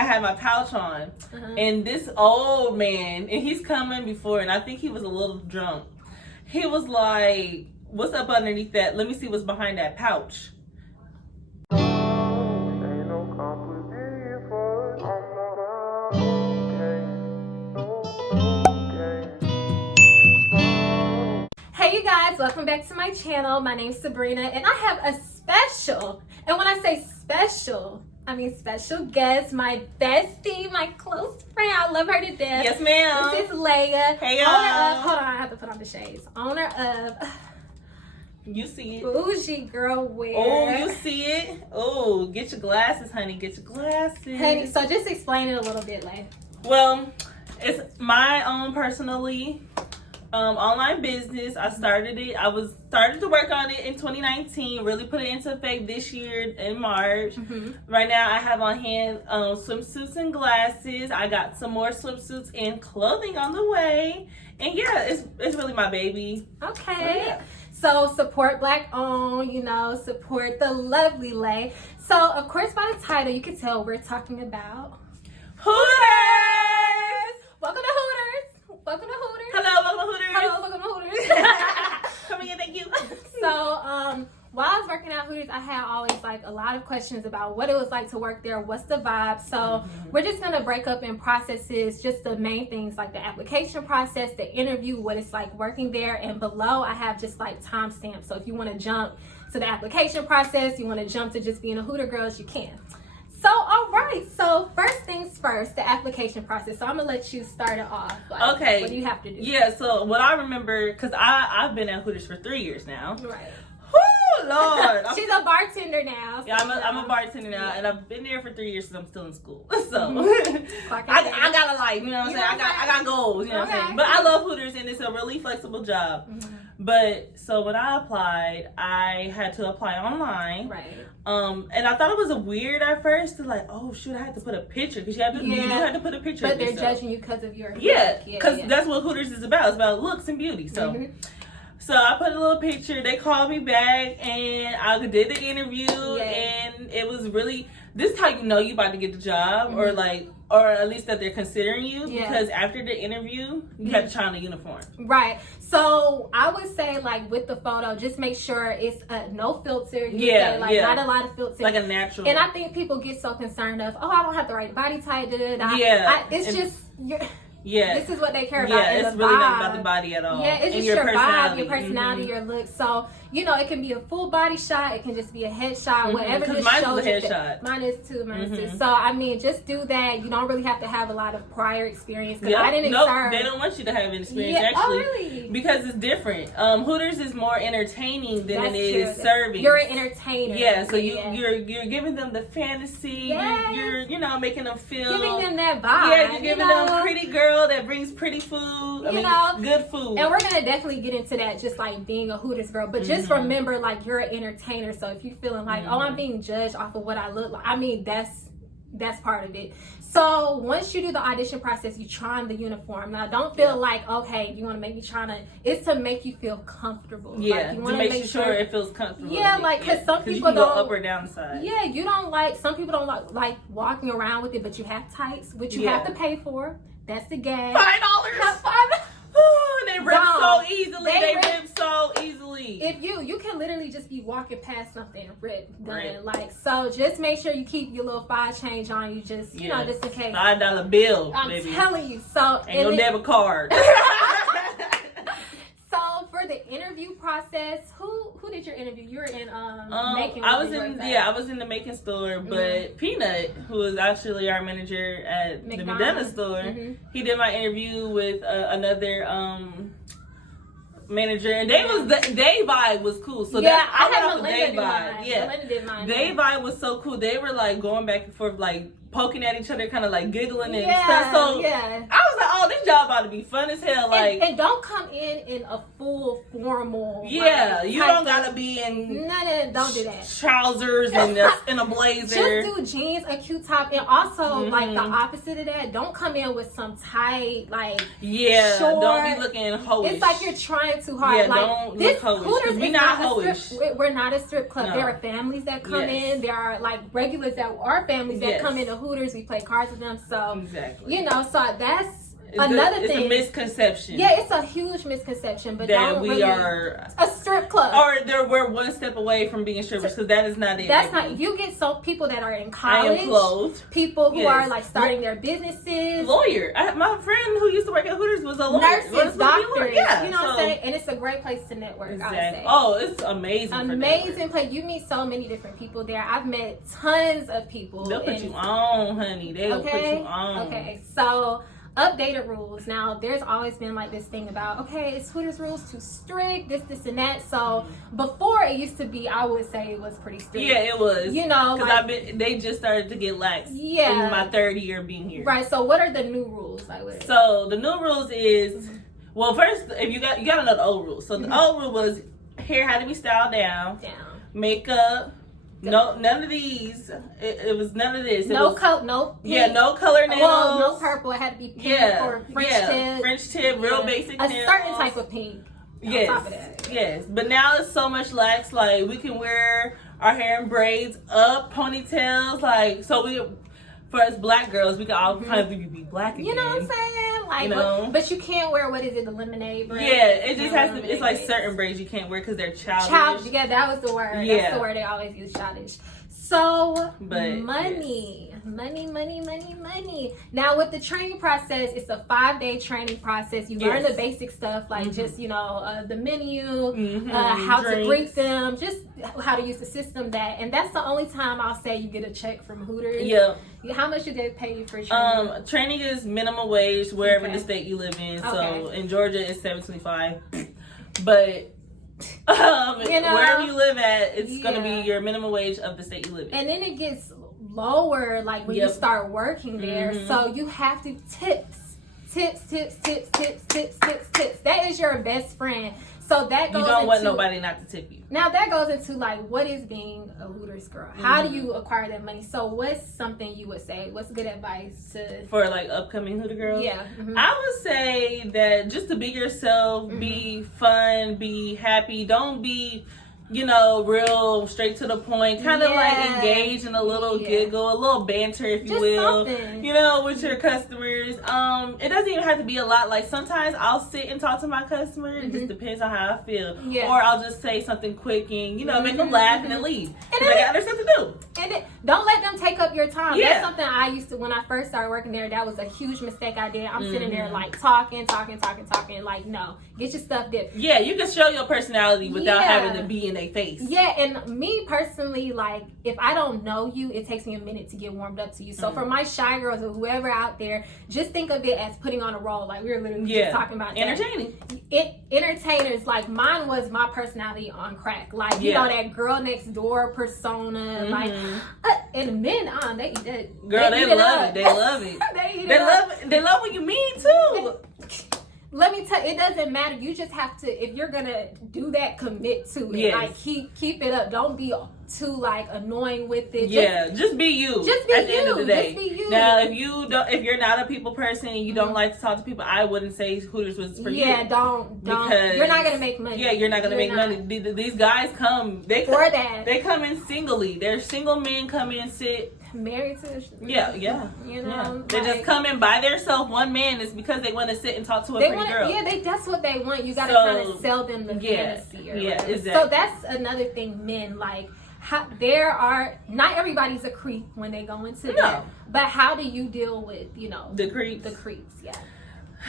I had my pouch on, and this old man, and he's coming before, and I think he was a little drunk. He was like, "What's up underneath that? Let me see what's behind that pouch." Hey you guys, welcome back to my channel. My name's Sabrina, and I have a special, and when I say special, I mean special guest, my bestie, my close friend. I love her to death. Yes, ma'am. This is Leia. Hey, y'all. Owner of, hold on, I have to put on the shades. Owner of You see it. boujiegirlwear. Oh, you see it. Oh, get your glasses, honey. Get your glasses. Honey, so just explain it a little bit, Leia. Well, it's my own personally online business. I started it. Started to work on it in 2019. Really put it into effect this year in March. Right now, I have on hand swimsuits and glasses. I got some more swimsuits and clothing on the way. And yeah, it's really my baby. Okay. So support Black owned, you know, support the lovely Lay. So of course by the title you can tell we're talking about Hooters! Welcome to Hooters! Welcome to Hooters! Hello, welcome to Hooters! Hello, welcome to Hooters! Come in, thank you. So while I was working at Hooters, I had always like a lot of questions about what it was like to work there, what's the vibe. So we're just gonna break up in processes, just the main things like the application process, the interview, what it's like working there, and below I have just like timestamps. So if you want to jump to the application process, you want to jump to just being a Hooter Girls, you can. So all right, so first things first, the application process. So I'm gonna let you start it off. Like, okay. What do you have to do? Yeah. So what I remember, because I've been at Hooters for 3 years now. Right. Whoo, Lord. She's a bartender now. So yeah, I'm a bartender now, and I've been there for 3 years since I'm still in school. So I got a life, you know what I'm saying? I got goals, you know what I'm saying? But I love Hooters, and it's a really flexible job. But so when I applied, I had to apply online. Right. And I thought it was a weird at first to like, oh shoot, I had to put a picture because you do have to put a picture. But of they're yourself. judging you because of your yeah, because that's what Hooters is about. It's about looks and beauty. So. So I put a little picture. They called me back, and I did the interview, and it was really. This is how you know you about to get the job, or at least that they're considering you, because after the interview, you have to try on the uniform. Right. So I would say, like with the photo, just make sure it's no filter. Not a lot of filter. Like a natural. And I think people get so concerned of, I don't have the right body type. This is what they care about. Yeah, it's really not about the body at all. Yeah, it's just your vibe, your personality, your look. So, you know, it can be a full body shot. It can just be a headshot, whatever just shows you. Mine is too. So, I mean, just do that. You don't really have to have a lot of prior experience. Because I didn't start. They don't want you to have an experience, actually. Oh, really? Because it's different. Hooters is more entertaining than it is serving. You're an entertainer. Yeah, so you're giving them the fantasy. You're making them feel. Giving them that vibe. Yeah, you're giving them pretty girl that brings pretty food. Good food. And we're gonna definitely get into that, just like being a Hooters girl. But just remember, like, you're an entertainer. So if you're feeling like, oh, I'm being judged off of what I look like, I mean, that's part of it. So once you do the audition process, you try on the uniform. Now, don't feel like, okay, you want to make me try on. It's to make you feel comfortable. Yeah, like, you want to make sure it feels comfortable. Yeah, like, because some people you can don't go up or down side. Yeah, you don't like. Some people don't like walking around with it, but you have tights, which you have to pay for. That's the gag. $5. $5. They rip so easily. They rip so easily. If you can literally just be walking past something and rip. Like, so just make sure you keep your little 5 change on you, just you know, just in case. $5 bill. I'm telling you. So ain't no debit card. So for the interview process, who did your interview? You were in Macon. I was in the Macon store, but Peanut, who is actually our manager at the McDonald's store, he did my interview with another manager, and they vibe was cool. So I had a Melinda vibe. Melinda did mine. They vibe was so cool. They were like going back and forth, like poking at each other, kind of like giggling and stuff. So I was like, oh, this job about to be fun as hell. Like, and don't come in a full formal. Yeah, you don't gotta be in. Don't do that. Trousers and in a blazer. Just do jeans, a cute top, and also like the opposite of that. Don't come in with some tight short. Don't be looking hoish. It's like you're trying too hard. Yeah, like, don't look hoish. Hooters is not hoish. We're not a strip club. No. There are families that come in. There are like regulars that are families that come into Hooters, we play cards with them. So, exactly. you know, so that's another thing. It's a misconception. Yeah, it's a huge misconception. But that we are a strip club. Or we're one step away from being strippers, because that is not it. That's not. You get some people that are in college. I am clothed. People who are like starting their businesses. Lawyer. My friend who used to work at Hooters was a lawyer. Nurses, doctors. Yeah, you know what I'm saying? And it's a great place to network, exactly. I would say. Oh, it's amazing. Amazing place. You meet so many different people there. I've met tons of people. They'll put you on, honey. They'll put you on. Okay, so updated rules. Now, there's always been like this thing about, okay, is Hooters rules too strict, this and that. So before, it used to be, I would say it was pretty strict. Yeah, it was. You know, because they just started to get lax. Yeah, in my third year being here. Right. So what are the new rules? So the new rules is, well, first, if you gotta know the old rules. So the old rule was hair had to be styled down. Makeup. No, none of these. It was none of this. No color, no pink. Yeah, no color nails. Well, no purple. It had to be pink or French tip. French tip, real basic nails. A certain type of pink. Yes, on top of that. Yes. But now it's so much lax. Like, we can wear our hair in braids, up, ponytails. Like, so for us black girls, we can all kind of be black again. You know what I'm saying? Like, you know? But you can't wear, what is it, the lemonade braids? Yeah, it just has to be, it's like certain braids you can't wear because they're childish. Yeah, that was the word. Yeah. That's the word they always use, childish. So, but, money. Now, with the training process, it's a 5-day training process. You learn the basic stuff, like just, you know, the menu, how to greet them, just how to use the system, and that's the only time I'll say you get a check from Hooters. Yeah. How much do they pay you for training? Training is minimum wage wherever in the state you live in. So in Georgia, it's $7.25. But you know, wherever you live at, it's going to be your minimum wage of the state you live in. And then it gets lower, like when you start working there. So you have to tips. That is your best friend. So that goes. You don't want nobody not to tip you. Now that goes into like, what is being a Hooters girl? How do you acquire that money? So what's something you would say? What's good advice for like upcoming Hooter girls? Yeah, I would say that just to be yourself, be fun, be happy. Don't be, you know, real straight to the point. Kind of like engage in a little giggle, a little banter, if you will. Something. You know, with your customers. It doesn't even have to be a lot. Like, sometimes I'll sit and talk to my customer. It just depends on how I feel. Yeah. Or I'll just say something quick and, you know, make them laugh and then leave. And I got there's something to do. And don't let them take up your time. Yeah. That's something I used to, when I first started working there, that was a huge mistake I did. I'm sitting there like talking. Like, no, get your stuff dipped. Yeah, you can show your personality without having to be in their face. Yeah, and me personally, like, if I don't know you, it takes me a minute to get warmed up to you. So for my shy girls or whoever out there, just think of it as putting on a role. Like, we were literally just talking about entertaining. Entertainers, like, mine was my personality on crack. Like, you know, that girl next door persona. Like, and men, they eat that. Girl, they love it. They love it. They love what you mean, too. Let me tell you, it doesn't matter. You just have to, if you're gonna do that, commit to it. Yes. Like, keep it up. Don't be too like annoying with it. Just be you. Just be at the you. End of the day. Just be you. Now, if you're not a people person and you don't like to talk to people, I wouldn't say Hooters was for you. Yeah, don't. Because you're not gonna make money. Yeah, you're not gonna make money. These guys come. They come in singly. They're single men come in, sit. Married to you know, they just come in by themselves. One man is because they want to sit and talk to a pretty girl. That's what they want. You gotta kind of sell them the fantasy exactly. So that's another thing, men, like, not everybody's a creep when they go into that, but how do you deal with, you know, the creeps?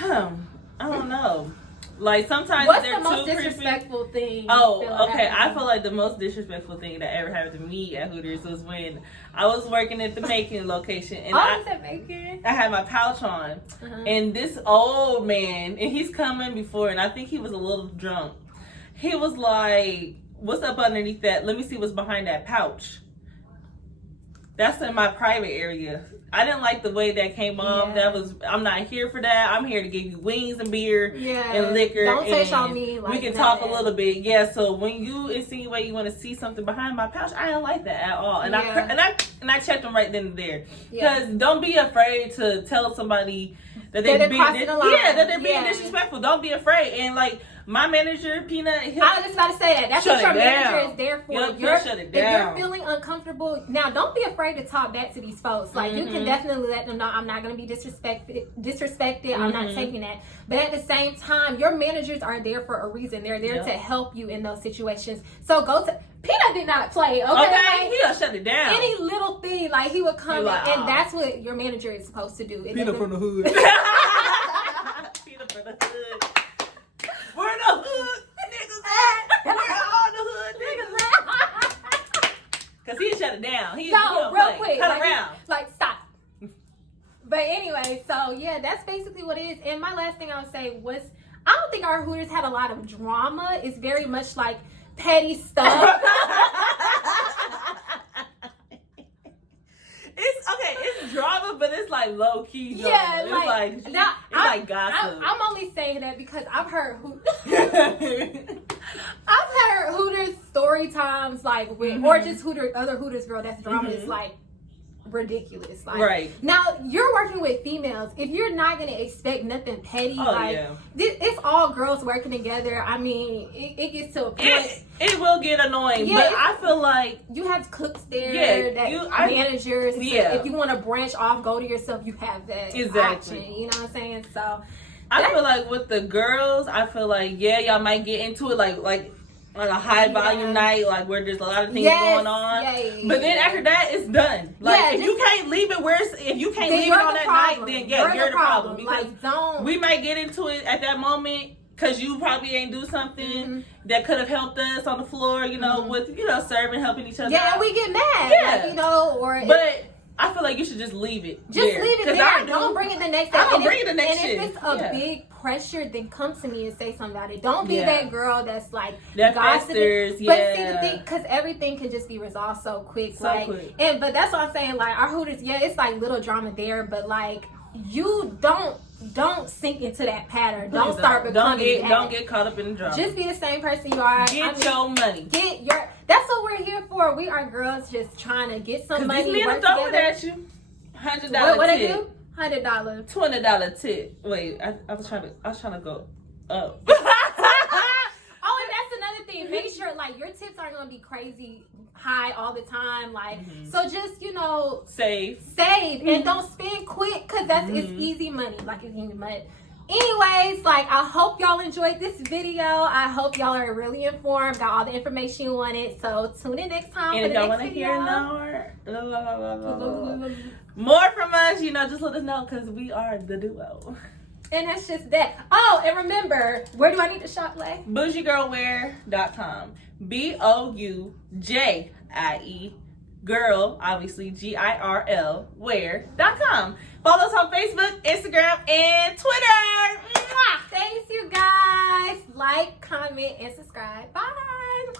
I don't know. Like, sometimes what's they're the most too disrespectful creepy. thing? I feel like the most disrespectful thing that ever happened to me at Hooters was when I was working at the Macon location, and I had my pouch on, and this old man, and he's coming before, and I think he was a little drunk. He was like, "What's up underneath that? Let me see what's behind that pouch." That's in my private area. I didn't like the way that came off. I'm not here for that. I'm here to give you wings and beer and liquor. Don't touch on me. Like, we can talk a little bit. Yeah. So when you insinuate you want to see something behind my pouch, I didn't like that at all. And I checked them right then and there. Because don't be afraid to tell somebody that they're being disrespectful. Don't be afraid. And like, My manager, Peanut, I was just about to say that. That's what your manager is there for. Yep, you'll shut it down. If you're feeling uncomfortable, now don't be afraid to talk back to these folks. Like you can definitely let them know, I'm not going to be disrespected. I'm not taking that. But at the same time, your managers are there for a reason. They're there to help you in those situations. So go to. Peanut did not play. Okay, like, he'll shut it down. Any little thing, like he would come in, and that's what your manager is supposed to do. Peanut from the hood. Peanut from the hood. Where the hood niggas at? Where all the hood niggas at? Cause he shut it down. No, real quick. Cut around. Like stop. But anyway, so yeah, that's basically what it is. And my last thing I would say was, I don't think our Hooters had a lot of drama. It's very much like petty stuff. It's drama, but it's like low key drama. Yeah, it's like gossip. I'm only saying that because I've heard Hooters story times like with or just other Hooters girl that's drama is like ridiculous. Like right now you're working with females. If you're not gonna expect nothing petty, it's all girls working together. I mean, it gets to a point. It will get annoying, but I feel like you have cooks there, managers. Yeah. If you want to branch off, go to yourself. You have that option. You know what I'm saying? So I feel like with the girls, I feel like y'all might get into it like on a high volume night, like where there's a lot of things going on. But then after that, it's done. Like if you can't leave it if you can't leave it on that night, then you're the problem. Because we might get into it at that moment. Cause you probably ain't do something that could have helped us on the floor, with serving, helping each other. Yeah, out. We get mad. Yeah, but I feel like you should just leave it. Leave it there. Don't bring it the next day. Don't bring it the next day. And if it's a big pressure, then come to me and say something about it. Don't be that girl that's like gossiping. But see the thing, because everything can just be resolved so quick. But that's what I'm saying. Like our Hooters, it's like little drama there, but like you don't sink into that pattern. Don't start becoming don't get caught up in the drama. Just be the same person you are. Get your money. That's what we're here for. We are girls just trying to get some money. These men throw it at you. $100 what tip. They do? $100. $20 tip. Wait, I was trying to go up. Oh, and that's another thing. Make sure like your tips aren't gonna be crazy high all the time. Like so just save and don't spend quick because it's easy money. Like it's easy money. Anyways, like I hope y'all enjoyed this video. I hope y'all are really informed, got all the information you wanted. So tune in next time. And if y'all want to hear more from us, just let us know because we are the duo. And that's just that. Oh, and remember, where do I need to shop, Lay? boujiegirlwear.com. BOUJIE girl, obviously GIRL wear.com. Follow us on Facebook, Instagram, and Twitter. Mwah! Thanks, you guys. Like, comment, and subscribe. Bye.